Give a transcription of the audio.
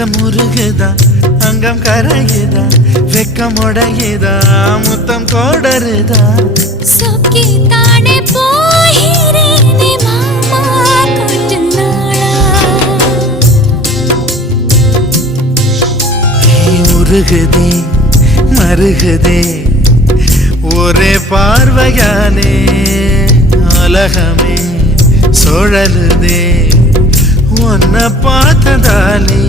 அங்கம் முருகுதா அங்கம் கரையுதா வெக்கம் உடையுதா முத்தம் கோடருதா சொக்கி தானே போகிறேனே மாமா கொஞ்ச நாளா உருகுதே மருகுதே ஒரே பார்வையானே உலகமே சுழலுதே உன்னை பார்த்ததாலே